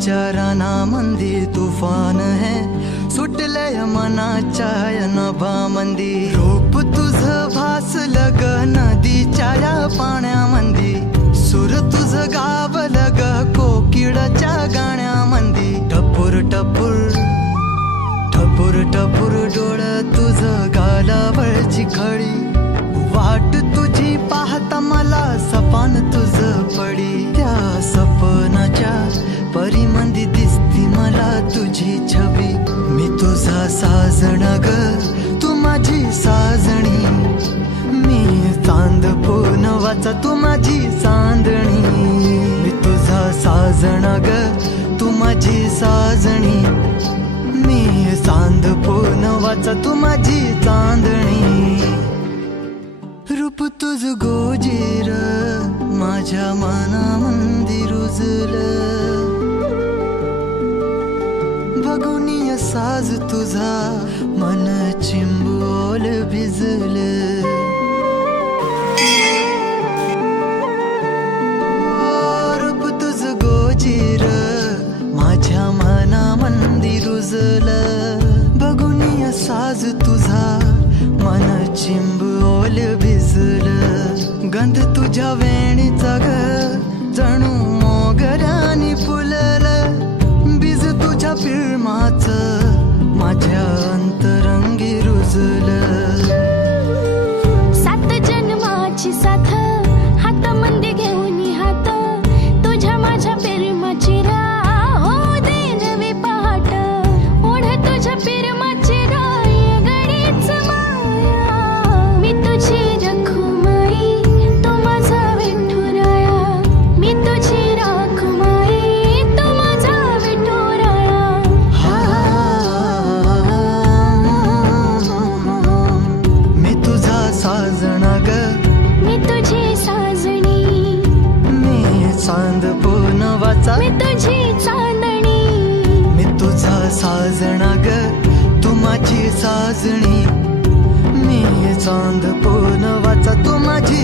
विचाराना मंदी तुफान है सुटलय मनाच्या नभामंदी रूप तुझ भासलं ग नदीच्या या पाण्यामंदी सूर तुझ गावलं ग कोकिळाच्या गाण्यामंदी टपूर टपूर टपूर टपूर डोळ तुझ गालावरची खळी वाट तुझी पाहता मला सपान तुझ पडी त्या सपनाच्या परिमंदी दिसती मला तुझी छबी मी तुझा साजण ग तू माझी साजणी मी चांद पूनवाचा तू माझी चांदणी मी तुझा साजण ग तू माझी साजणी मी चांद पूनवाचा तू माझी चांदणी रूप तुझ गोजीर माझ्या मनामंदी रुजलं बघुनिय साज तुझा मन चिंबोल भिजलं रूप तुझ गोजीर माझ्या मनामंदी रुजलं बघुनिय साज तुझा मन चिंबोल भिजलं गंध तुझ्या वेणीचा ग जणू मोगऱ्यानी फुललं बीज तुझ्या प्रेमाचं माझ्या अंतरंगी रुजलं सात जन्माची साथ हातामध्ये घेऊन हात तुझ्या माझ्या प्रेमाची राह हो दे नवी पहाट ओढ तुझ्या प्रेमाची राह ये गडीच माया मी तुझी रखुमाई तू माझा विठुराया मी तुझी रखुमाई तू माझा विठुराया मी तुझा साजना ग मी तुझी साजणी मी चांद पूनवाचा मी तुझी चांदणी मी तुझा साजना ग तू माझी साजणी मी चांद पूनवाचा तू माझी